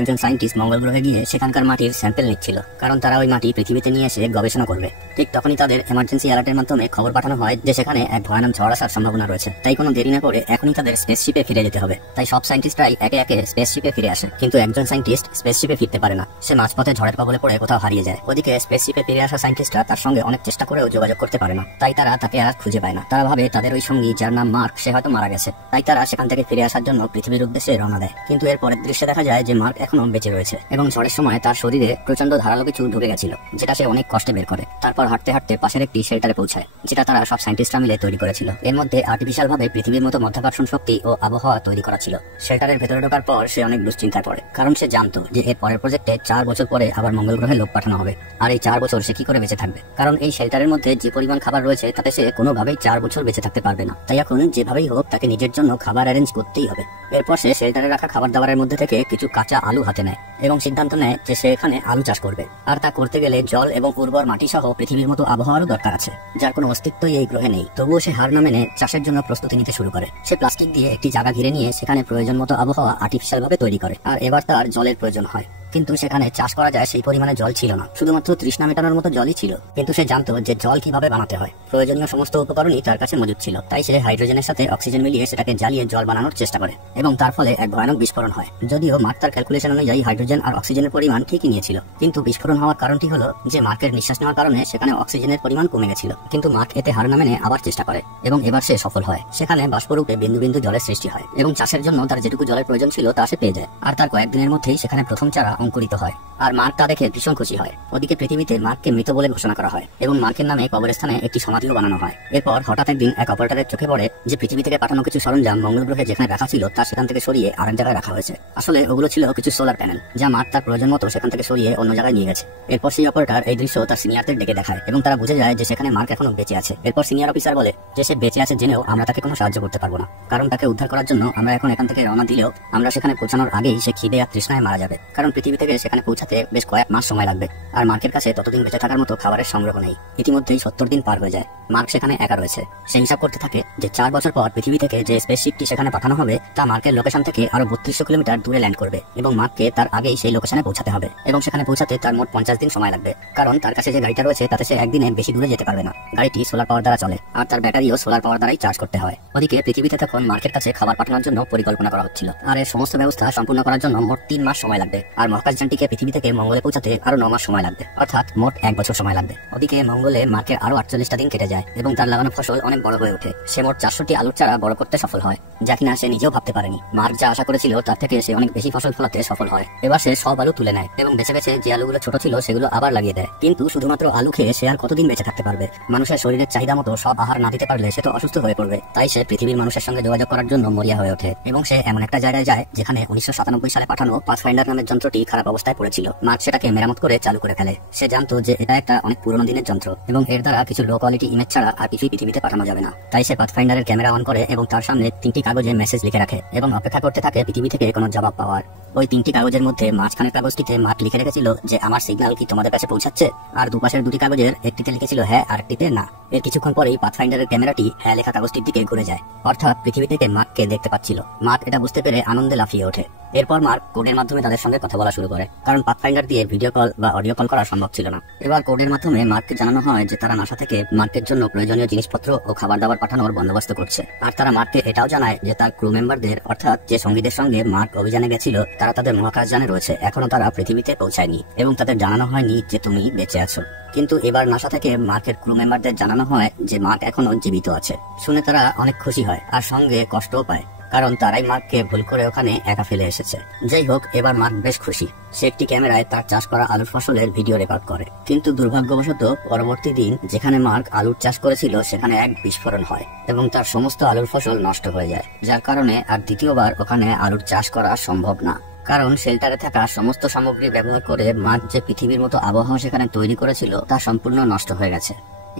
একজন সায়েন্টিস্ট মঙ্গল গ্রহে গিয়ে সেখানকার মাটির স্যাম্পল নিচ্ছিল, কারণ তারা ওই মাটি পৃথিবীতে নিয়ে এসে গবেষণা করবে। ঠিক তখনই তাদের এমার্জেন্সি অ্যালার্টের মাধ্যমে খবর পাঠানো হয় যে সেখানে এক ভয়ানক ঝড় আসার সম্ভাবনা রয়েছে। তাই কোনো দেরি না করে এখনই তাদের স্পেসশিপে ফিরে যেতে হবে। তাই সব সায়েন্টিস্টরাই একে একে স্পেসশিপে ফিরে আসে, কিন্তু একজন সায়েন্টিস্ট স্পেসশিপে ফিরতে পারে না। সে মাঝপথে ঝড়ের কবলে পড়ে কোথাও হারিয়ে যায়। ওদিকে স্পেসশিপে ফিরে আসা সায়েন্টিস্টরা তার সঙ্গে অনেক চেষ্টা করেও যোগাযোগ করতে পারে না, তাই তারা তাকে আর খুঁজে পায় না। তারা ভাবে তাদের ওই সঙ্গী, যার নাম মার্ক, সে হয়তো মারা গেছে। তাই তারা সেখান থেকে ফিরে আসার জন্য পৃথিবীর উদ্দেশ্যে রওনা দেয়। কিন্তু এর পরের দৃশ্যে দেখা যায় যে মার্ক এখনো বেঁচে রয়েছে এবং ঝড়ের সময় তার শরীরে প্রচন্ড ধারালো কিছু ঢুকে গেছিল, যেটা সে অনেক কষ্টে বের করে। তারপর হাঁটতে হাঁটতে পাশের একটি শেল্টারে পৌঁছায়, যেটা তারা সব সায়েন্টিস্টরা মিলে তৈরি করেছিল। এর মধ্যে আর্টিফিশিয়াল ভাবে পৃথিবীর মতো মাধ্যাকর্ষণ শক্তি ও আবহাওয়া তৈরি করা ছিল। শেল্টারের ভেতরে ঢোকার পর সে অনেক দুশ্চিন্তায় পড়ে, কারণ সে জানতো যে এর পরের প্রজেক্টে 4 বছর পরে আবার মঙ্গল গ্রহে লোক পাঠানো হবে। আর এই 4 বছর সে কি করে বেঁচে থাকবে? কারণ এই শেল্টারের মধ্যে যে পরিমাণ খাবার রয়েছে তাতে সে কোনোভাবেই 4 বছর বেঁচে থাকতে পারবে না। তাই এখন যেভাবেই হোক তাকে নিজের জন্য খাবার অ্যারেঞ্জ করতেই হবে। এরপর সে শেল্টারে রাখা খাবার দাবারের মধ্যে থেকে কিছু কাঁচা আলু হাতে নেয় এবং সিদ্ধান্ত নেয় যে সে এখানে আলু চাষ করবে। আর তা করতে গেলে জল এবং উর্বর মাটি সহ পৃথিবীর মতো আবহাওয়ারও দরকার আছে, যার কোনো অস্তিত্বই এই গ্রহে নেই। তবুও সে হার না মেনে চাষের জন্য প্রস্তুতি নিতে শুরু করে। সে প্লাস্টিক দিয়ে একটি জায়গা ঘিরে নিয়ে সেখানে প্রয়োজন মতো আবহাওয়া আর্টিফিশিয়াল ভাবে তৈরি করে। আর এবার তার জলের প্রয়োজন হয়, কিন্তু সেখানে চাষ করা যায় সেই পরিমাণে জল ছিল না, শুধুমাত্র তৃষ্ণা মেটানোর মতো জলই ছিল। কিন্তু সে জানতো যে জল কিভাবে বানাতে হয়। প্রয়োজনীয় সমস্ত উপকরণই তার কাছে মজুদ ছিল। তাই সে হাইড্রোজেনের সাথে অক্সিজেন মিলিয়ে সেটাকে জ্বালিয়ে জল বানানোর চেষ্টা করে এবং তার ফলে এক ভয়ানক বিস্ফোরণ হয়। যদিও মার্ক তার ক্যালকুলেশন অনুযায়ী হাইড্রোজেন আর অক্সিজেনের পরিমাণ ঠিকই নিয়েছিল, কিন্তু বিস্ফোরণ হওয়ার কারণটি হলো যে মার্কের নিঃশ্বাস নেওয়ার কারণে সেখানে অক্সিজেনের পরিমাণ কমে গেছিল। কিন্তু মার্ক এতে হার না মেনে আবার চেষ্টা করে এবং এবার সে সফল হয়। সেখানে বাষ্পরূপে বিন্দু বিন্দু জলের সৃষ্টি হয় এবং চাষের জন্য তার যেটুকু জলের প্রয়োজন ছিল তা সে পেয়ে যায়। আর তার কয়েকদিনের মধ্যেই সেখানে প্রথম চারা অঙ্কুরিত হয়। আর মার্ক তা দেখে ভীষণ খুশি হয়। ওদিকে পৃথিবীতে মার্ককে মৃত বলে ঘোষণা করা হয় এবং মার্কের নামে কবরস্থানে একটি সমাধিও বানানো হয়। এরপর হঠাৎ একদিন এক অপারেটরের চোখে পড়ে যে পৃথিবী থেকে পাঠানো কিছু সরঞ্জাম মঙ্গল গ্রহে যেখানে রাখা ছিল তা সেখান থেকে সরিয়ে আরেক জায়গায় রাখা হয়েছে। আসলে ওগুলো ছিল কিছু সোলার প্যানেল, যা মার্ক তার প্রয়োজন মতো সেখান থেকে সরিয়ে অন্য জায়গায় নিয়ে গেছে। এরপর সেই অপারেটর এই দৃশ্য তার সিনিয়রদের ডেকে দেখায় এবং তারা বুঝে যায় যে সেখানে মার্ক এখনো বেঁচে আছে। এরপর সিনিয়র অফিসার বলে যে সে বেঁচে আছে জেনেও আমরা তাকে কোনো সাহায্য করতে পারবো না, কারণ তাকে উদ্ধার করার জন্য আমরা এখন এখান থেকে রওনা দিলেও আমরা সেখানে পৌঁছানোর আগেই সে খিদে আর তৃষ্ণায় মারা যাবে, কারণ পৃথিবী থেকে সেখানে পৌঁছাতে বেশ কয়েক মাস সময় লাগবে। আর মার্কের কাছে ততদিন বেঁচে থাকার মতো খাবারের সংগ্রহ নেই। ইতিমধ্যেই 70 দিন পার হয়ে যায়। মার্ক সেখানে একা রয়েছে। সে হিসাব করতে থাকে যে 4 বছর পর পৃথিবী থেকে যে স্পেসশিপটি সেখানে পাঠানো হবে তা মার্কের লোকেশন থেকে আরো 3200 কিলোমিটার দূরে ল্যান্ড করবে এবং মার্ককে তার আগেই সেই লোকেশনে পৌঁছাতে হবে এবং সেখানে পৌঁছাতে তার মোট 50 দিন সময় লাগবে, কারণ তার কাছে যে গাড়িটা রয়েছে তাতে সে একদিনে বেশি দূরে যেতে পারবে না। গাড়িটি সোলার পাওয়ার দ্বারা চলে আর তার ব্যাটারিও সোলার পাওয়ার দ্বারাই চার্জ করতে হয়। ওদিকে পৃথিবীতে তখন মার্কের কাছে খাবার পাঠানোর জন্য পরিকল্পনা করা হচ্ছিল। আর এর সমস্ত ব্যবস্থা সম্পূর্ণ করার জন্য মোট 3 মাস সময় লাগবে। আর মহাকাশযানটিকে পৃথিবী থেকে মঙ্গলে পৌঁছাতে আরো 9 মাস সময় লাগবে, অর্থাৎ মোট 1 বছর সময় লাগবে। ওদিকে মঙ্গলে মার্কের আরো 48টা দিন কেটে যায় এবং তার লাগানো ফসল অনেক বড় হয়ে ওঠে। সে মোট 400টি আলুর চারা বড় করতে সফল হয়, যা কিনা সে নিজেও ভাবতে পারেনি। মার্ক যা আশা করেছিল তার থেকে সে অনেক বেশি ফসল ফলাতে সফল হয়। এবার সে সব আলু তুলে নেয় এবং বেছে বেছে যে আলুগুলো ছোট ছিল সেগুলো আবার লাগিয়ে দেয়। কিন্তু শুধুমাত্র আলু খেয়ে সে আর কতদিন বেঁচে থাকতে পারবে? মানুষের শরীরের চাহিদা মতো সব আহার না দিতে পারলে সে তো অসুস্থ হয়ে পড়বে। তাই সে পৃথিবীর মানুষের সঙ্গে যোগাযোগ করার জন্য মরিয়া হয়ে ওঠে এবং সে এমন একটা জায়গায় যায় যেখানে 1997 সালে পাঠানো পাথফাইন্ডার নামের যন্ত্রটি খারাপ অবস্থায় পড়েছিল। মার্ক সেটাকে মেরামত করে চালু করে ফেলে। সে জানতো যে এটা একটা অনেক পুরনো দিনের যন্ত্র এবং এর দ্বারা কিছু লো কোয়ালিটি ইমেজ ছাড়া আর কিছুই পৃথিবীতে পাঠানো যাবে না। তাই সে পাথফাইন্ডারের ক্যামেরা অন করে এবং তার সামনে 3টি কাগজে মেসেজ লিখে রাখে এবং অপেক্ষা করতে থাকে পৃথিবী থেকে কোনো জবাব পাওয়ার। ওই 3টি কাগজের মধ্যে মাঝখানের কাগজটিতে মার্ক লিখে রেখেছিল যে আমার সিগন্যাল কি তোমাদের কাছে পৌঁছাচ্ছে, আর দুপাশের 2টি কাগজের একটিতে লিখেছিল হ্যাঁ আর একটিতে না। এর কিছুক্ষণ পরেই পাথফাইন্ডারের ক্যামেরাটি হ্যাঁ লেখা কাগজটির দিকে ঘুরে যায়, অর্থাৎ পৃথিবী থেকে মার্ককে দেখতে পাচ্ছিল। মার্ক এটা বুঝতে পেরে আনন্দে লাফিয়ে ওঠে। এরপর মার্ক কোডের মাধ্যমে তাদের সঙ্গে কথা বলা শুরু করে, কারণ পাথফাইন্ডার দিয়ে ভিডিও কল বা অডিও কল করা সম্ভব ছিল না। এবার কোডের মাধ্যমে মার্ককে জানানো হয় যে তারা নাসা থেকে মার্কের জন্য প্রয়োজনীয় জিনিসপত্র ও খাবার দাবার পাঠানোর বন্দোবস্ত করছে। আর তারা মার্ককে এটাও জানায় যে তার ক্রু মেম্বারদের, অর্থাৎ যে সঙ্গীদের সঙ্গে মার্ক অভিযানে গেছিল, তারা তাদের মহাকাশযানে রয়েছে, এখনো তারা পৃথিবীতে পৌঁছায়নি এবং তাদের জানানো হয়নি যে তুমি বেঁচে আছো। কিন্তু এবার নাসা থেকে মার্কের ক্রু মেম্বারদের জানানো হয় যে মার্ক এখনো জীবিত আছে। শুনে তারা অনেক খুশি হয় আর সঙ্গে কষ্টও পায়, কারণ তারাই মার্ককে ভুল করে ওখানে একা ফেলে এসেছে। যাই হোক, এবার মার্ক বেশ খুশি। সে একটি ক্যামেরায় তার চাষ করা আলুর ফসলের ভিডিও রেকর্ড করে। কিন্তু দুর্ভাগ্যবশত পরবর্তী দিন যেখানে মার্ক আলুর চাষ করেছিল সেখানে এক বিস্ফোরণ হয় এবং তার সমস্ত আলুর ফসল নষ্ট হয়ে যায়, যার কারণে আর দ্বিতীয়বার ওখানে আলুর চাষ করা সম্ভব না। কারণ শেল্টারে থাকা সমস্ত সামগ্রী ব্যবহার করে মার্ক যে পৃথিবীর মতো আবহাওয়া সেখানে তৈরি করেছিল তা সম্পূর্ণ নষ্ট হয়ে গেছে।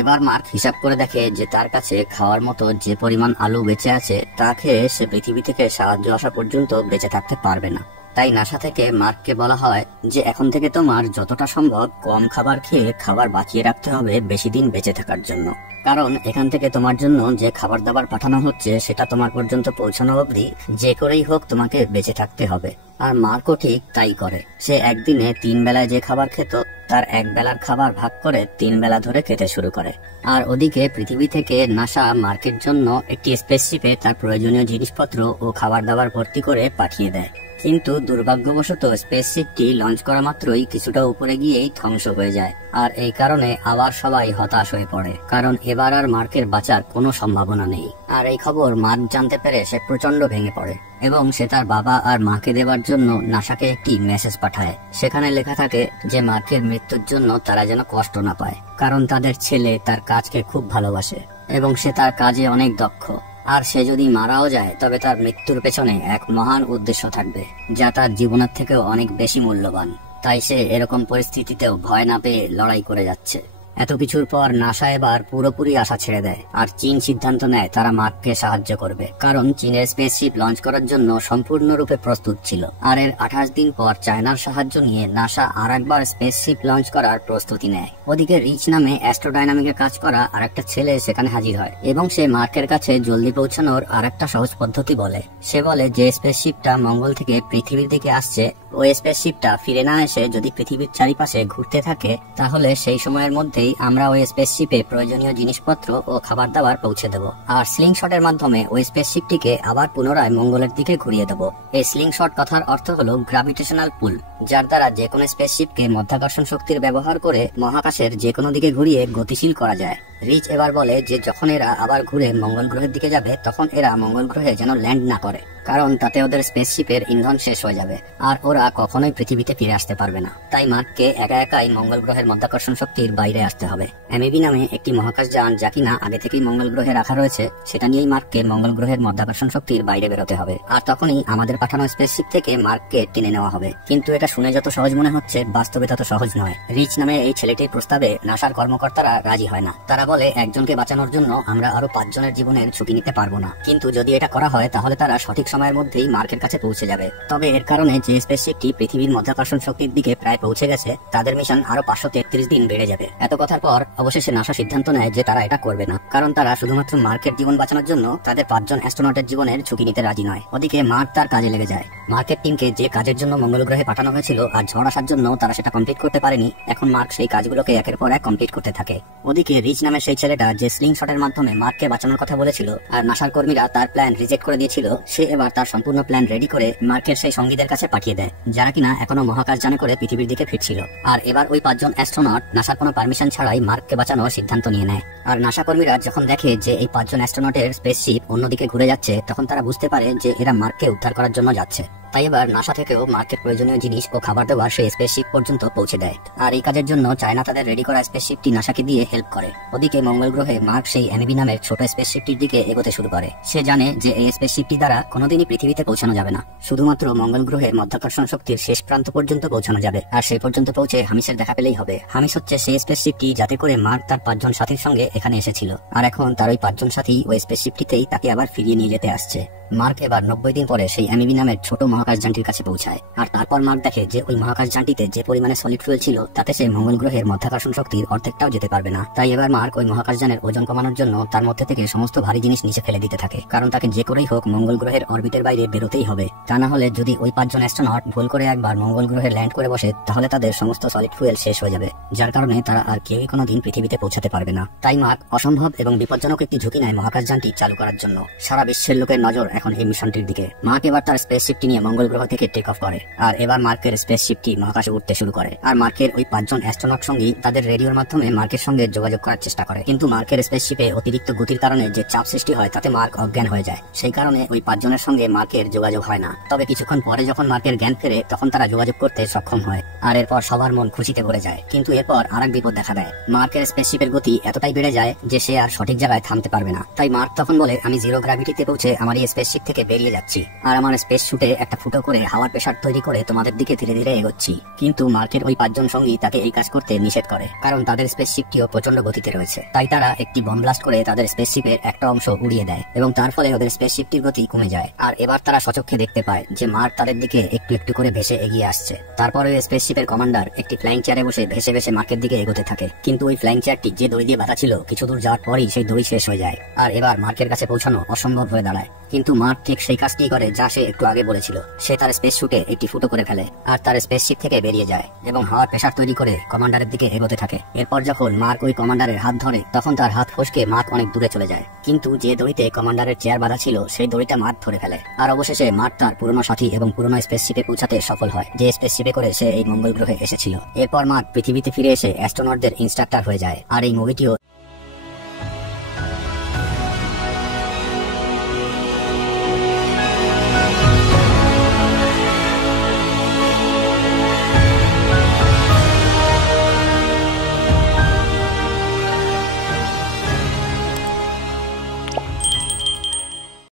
এবার মার্ক হিসাব করে দেখে যে তার কাছে খাওয়ার মতো যে পরিমাণ আলু বেঁচে আছে তা খেয়ে সে পৃথিবী থেকে সাহায্য আসা পর্যন্ত বেঁচে থাকতে পারবে না। তাই নাসা থেকে মার্ককে বলা হয় যে এখন থেকে তোমার যতটা সম্ভব কম খাবার খেয়ে খাবার বাঁচিয়ে রাখতে হবে বেশি দিন বেঁচে থাকার জন্য, কারণ এখান থেকে তোমার জন্য যে খাবার দাবার পাঠানো হচ্ছে সেটা তোমার পর্যন্ত পৌঁছানো অবধি যে করেই হোক তোমাকে বেঁচে থাকতে হবে। আর মার্কও ঠিক তাই করে। সে একদিনে 3 বেলায় যে খাবার খেত তার 1 বেলার খাবার ভাগ করে 3 বেলা ধরে খেতে শুরু করে। আর ওদিকে পৃথিবী থেকে নাসা মার্কের জন্য একটি স্পেসশিপে তার প্রয়োজনীয় জিনিসপত্র ও খাবার দাবার ভর্তি করে পাঠিয়ে দেয়। কিন্তু দুর্ভাগ্যবশত স্পেসশিপটি লঞ্চ করা মাত্রই কিছুটা উপরে গিয়েই ধ্বংস হয়ে যায়। আর এই কারণে আবার সবাই হতাশ হয়ে পড়ে, কারণ এবার আর মার্কের বাঁচার কোনো সম্ভাবনা নেই। আর এই খবর মার্ক জানতে পেরে সে প্রচন্ড ভেঙে পড়ে এবং সে তার বাবা আর মাকে দেবার জন্য নাসাকে একটি মেসেজ পাঠায়। সেখানে লেখা থাকে যে মার্কের মৃত্যুর জন্য তারা যেন কষ্ট না পায়, কারণ তাদের ছেলে তার কাজকে খুব ভালোবাসে এবং সে তার কাজে অনেক দক্ষ। আর সে যদি মারাও যায় তবে তার মৃত্যুর পেছনে এক মহান উদ্দেশ্য থাকবে যা তার জীবনের থেকেও অনেক বেশি মূল্যবান। তাই সে এরকম পরিস্থিতিতেও ভয় না পেয়ে লড়াই করে যাচ্ছে। এত কিছুর পর নাসা এবার পুরোপুরি আশা ছেড়ে দেয় আর চীন সিদ্ধান্ত নেয় তারা মার্ককে সাহায্য করবে, কারণ চীনের স্পেসশিপ লঞ্চ করার জন্য সম্পূর্ণরূপে প্রস্তুত ছিল। আর এর 28 দিন পর চায়নার সাহায্য নিয়ে নাসা আর একবার স্পেসশিপ লঞ্চ করার প্রস্তুতি নেয়। ওদিকে রিচ নামে অ্যাস্ট্রোডাইনামিকে কাজ করা আর একটা ছেলে সেখানে হাজির হয় এবং সে মার্কের কাছে জলদি পৌঁছানোর আর একটা সহজ পদ্ধতি বলে। সে বলে যে স্পেসশিপটা মঙ্গল থেকে পৃথিবীর দিকে আসছে ওই স্পেসশিপটা ফিরে না এসে যদি পৃথিবীর চারিপাশে ঘুরতে থাকে তাহলে সেই সময়ের মধ্যেই আমরা ওই স্পেসশিপে প্রয়োজনীয় জিনিসপত্র ও খাবার দাবার পৌঁছে দেব। আর স্লিং শটের মাধ্যমে ওই স্পেসশিপটিকে আবার পুনরায় মঙ্গলের দিকে ঘুরিয়ে দেব। এই স্লিং শট কথার অর্থ হলো গ্র্যাভিটেশনাল পুল, যার দ্বারা যে কোনো স্পেসশিপকে মাধ্যাকর্ষণ শক্তির ব্যবহার করে মহাকাশের যে কোনো দিকে ঘুরিয়ে গতিশীল করা যায়। রিচ এবার বলে যে যখন এরা আবার ঘুরে মঙ্গল গ্রহের দিকে যাবে তখন এরা মঙ্গল গ্রহে যেন ল্যান্ড না করে, কারণ তাতে ওদের স্পেসশিপের ইন্ধন শেষ হয়ে যাবে আর ওরা কখনোই পৃথিবীতে ফিরে আসতে পারবে না। তাই মার্ককে একা একাই মঙ্গল গ্রহের মাধ্যাকর্ষণ শক্তির বাইরে আসতে হবে। এমএবি নামে একটি মহাকাশযান যা কিনা আগে থেকেই মঙ্গল গ্রহে রাখা রয়েছে সেটা নিয়েই মার্ককে মঙ্গল গ্রহের মাধ্যাকর্ষণ শক্তির বাইরে বেরোতে হবে। আর তখনই আমাদের পাঠানো স্পেসশিপ থেকে মার্ককে টেনে নেওয়া হবে। কিন্তু এটা শুনে যত সহজ মনে হচ্ছে বাস্তবে তত সহজ নয়। রিচ নামে এই ছেলেটির প্রস্তাবে নাসার কর্মকর্তারা রাজি হয় না। তারা বলে একজনকে বাঁচানোর জন্য আমরা আরো 5 জনের জীবনের ঝুঁকি নিতে পারবো না, কিন্তু যদি এটা করা হয় তাহলে তারা সঠিক সময়ের মধ্যেই মার্কের কাছে পৌঁছে যাবে। তবে এর কারণে যে স্পেসশিপটি পৃথিবীর মাধ্যাকর্ষণ শক্তির দিকে প্রায় পৌঁছে গেছে তাদের মিশন আরো 533 দিন বেড়ে যাবে। এত কথার পর অবশেষে নাসা সিদ্ধান্ত নেয় যে তারা এটা করবে না, কারণ তারা শুধুমাত্র মার্কের জীবন বাঁচানোর জন্য তাদের 5 জন অ্যাস্ট্রোনটের জীবনের ঝুঁকি নিতে রাজি নয়। ওদিকে মার্ক তার কাজে লেগে যায়। মার্কের টিমকে যে কাজের জন্য মঙ্গল গ্রহে পাঠানো হয়েছিল আর ঝড় আসার জন্য তারা সেটা কমপ্লিট করতে পারেনি, এখন মার্ক সেই কাজগুলোকে একের পর এক কমপ্লিট করতে থাকে। ওদিকে রিচ নামের সেই ছেলেটা যে স্লিং শটের মাধ্যমে মার্ককে বাঁচানোর কথা বলেছিল আর নাসার কর্মীরা তার প্ল্যান রিজেক্ট করে দিয়েছিল, সে এবার তার সম্পূর্ণ প্ল্যান রেডি করে মার্কের সেই সঙ্গীদের কাছে পাঠিয়ে দেয় যারা কিনা এখনো মহাকাশ যানে করে পৃথিবীর দিকে ফিরছিল। আর এবার ওই 5 জন অ্যাস্ট্রোনট নাসার কোনো পারমিশন ছাড়াই মার্ককে বাঁচানোর সিদ্ধান্ত নিয়ে নেয়। আর নাসা কর্মীরা যখন দেখে যে এই 5 জন অ্যাস্ট্রোনটের স্পেসশিপ অন্যদিকে ঘুরে যাচ্ছে তখন তারা বুঝতে পারে যে এরা মার্ককে উদ্ধার করার জন্য যাচ্ছে। তাই এবার নাসা থেকেও মার্কের প্রয়োজনীয় জিনিস ও খাবার দেওয়া সেই স্পেসশিপ পর্যন্ত পৌঁছে দেয়। আর এই কাজের জন্য চায়না তাদের রেডি করা স্পেসশিপটি নাসাকে দিয়ে হেল্প করে। ওদিকে মঙ্গল গ্রহে মার্ক সেই এমএবি নামের ছোট স্পেসশিপটির দিকে এগোতে শুরু করে। সে জানে যে এই স্পেসশিপটি দ্বারা কোনোদিনই পৃথিবীতে পৌঁছানো যাবে না, শুধুমাত্র মঙ্গল গ্রহের মাধ্যাকর্ষণ শক্তির শেষ প্রান্ত পর্যন্ত পৌঁছানো যাবে। আর সেই পর্যন্ত পৌঁছে হামিসের দেখা পেলেই হবে। হামিস হচ্ছে সেই স্পেসশিপটি যাতে করে মার্ক তার 5 জন সাথীর সঙ্গে এখানে এসেছিল, আর এখন তার ওই 5 জন সাথী ওই স্পেসশিপটিতেই তাকে আবার ফিরিয়ে নিয়ে যেতে আসছে। মার্ক এবার 90 দিন পরে সেই এমএবি নামের ছোট মহাকাশ যানটির কাছে পৌঁছায়। আর তারপর মার্ক দেখে যে ওই মহাকাশ যানটিতে যে পরিমাণে সলিড ফুয়েল ছিল তাতে সে মঙ্গল গ্রহের মাধ্যাকর্ষণ শক্তির অর্ধেকটাও যেতে পারবে না। তাই এবার মার্ক ওই মহাকাশ যানের ওজন কমানোর জন্য তার মধ্যে থেকে সমস্ত ভারী জিনিস নিচে ফেলে দিতে থাকে, কারণ তাকে যে করেই হোক মঙ্গল গ্রহের অরবিটের বাইরে বেরোতেই হবে। তা না হলে যদি ওই 5 জন অ্যাস্ট্রোনট ভুল করে একবার মঙ্গল গ্রহে ল্যান্ড করে বসে তাহলে তাদের সমস্ত সলিড ফুয়েল শেষ হয়ে যাবে, যার কারণে তারা আর কেউই কোনোদিন পৃথিবীতে পৌঁছাতে পারবে না। তাই মার্ক অসম্ভব এবং বিপজ্জনক একটি ঝুঁকি নেয় মহাকাশ যানটি চালু করার জন্য। সারা বিশ্বের লোকের নজর এখন এই মিশনটির দিকে। মার্ক এবার তার স্পেসশিপটি নিয়ে মঙ্গল গ্রহ থেকে টেক অফ করে। আর এবার মার্কের স্পেসশিপটি মহাকাশে উঠতে শুরু করে। আর মার্কের ওই 5 জন অ্যাস্ট্রোনট সঙ্গী তাদের রেডিওর মাধ্যমে মার্কের সঙ্গে যোগাযোগ করার চেষ্টা করে, কিন্তু মার্কের স্পেসশিপে অতিরিক্ত গতির কারণে যে চাপ সৃষ্টি হয় তাতে মার্ক অজ্ঞান হয়ে যায়। সেই কারণে ওই 5 জনের সঙ্গে মার্কের যোগাযোগ হয় না। তবে কিছুক্ষণ পরে যখন মার্কের জ্ঞান ফেরে তখন তারা যোগাযোগ করতে সক্ষম হয়। আর এরপর সবার মন খুশিতে ভরে যায়। কিন্তু এরপর আরেক বিপদ দেখা দেয়। মার্কের স্পেসশিপের গতি এতটাই বেড়ে যায় যে সে আর সঠিক জায়গায় থামতে পারবে না। তাই মার্ক তখন বলে, আমি জিরো গ্র্যাভিটিতে পৌঁছে আমার এই স্পেসশিপ থেকে বেরিয়ে যাচ্ছি আর আমার স্পেস শুটে একটা ফুটো করে হাওয়ার প্রেসার তৈরি করে তোমাদের দিকে ধীরে ধীরে এগোচ্ছি। কিন্তু মার্কের ওই 5 জন সঙ্গী তাকে এই কাজ করতে নিষেধ করে, কারণ তাদের স্পেসশিপটিও প্রচন্ড গতিতে রয়েছে। তাই তারা একটি বম ব্লাস্ট করে তাদের স্পেসশিপের একটা অংশ উড়িয়ে দেয় এবং তার ফলে ওদের স্পেসশিপটির গতি কমে যায়। আর এবার তারা সচক্ষে দেখতে পায় যে মার্ক তাদের দিকে একটু একটু করে ভেসে এগিয়ে আসছে। তারপর ওই স্পেসশিপের কমান্ডার একটি ফ্লাইং চেয়ারে বসে ভেসে ভেসে মার্কের দিকে এগোতে থাকে, কিন্তু ওই ফ্লাইং চেয়ারটি যে দড়ি দিয়ে বাঁধা ছিল কিছু দূর যাওয়ার পরই সেই দড়ি শেষ হয়ে যায়, আর এবার মার্কের কাছে পৌঁছানো অসম্ভব হয়ে দাঁড়ায়। কিন্তু মার্ক ঠিক সেই কাজটি করে যা সে একটু আগে বলেছিল। সে তার স্পেস শুটে একটি ফুটো করে ফেলে আর তার স্পেসশিপ থেকে বেরিয়ে যায় এবং হাওয়ার প্রেসার তৈরি করে কমান্ডারের দিকে এগোতে থাকে। এরপর যখন মার্ক ওই কমান্ডারের হাত ধরে তখন তার হাত ফসকে মার্ক অনেক দূরে চলে যায়, কিন্তু যে দড়িতে কমান্ডারের চেয়ার বাঁধা ছিল সেই দড়িটা মার্ক ধরে ফেলে। আর অবশেষে মার্ক তার পুরনো সাথী এবং পুরনো স্পেসশিপে পৌঁছাতে সফল হয়, যে স্পেসশিপে করে সে এই মঙ্গল গ্রহে এসেছিল। এরপর মার্ক পৃথিবীতে ফিরে এসে অ্যাস্ট্রোনটদের ইনস্ট্রাক্টর হয়ে যায়। আর এই মুভিটিও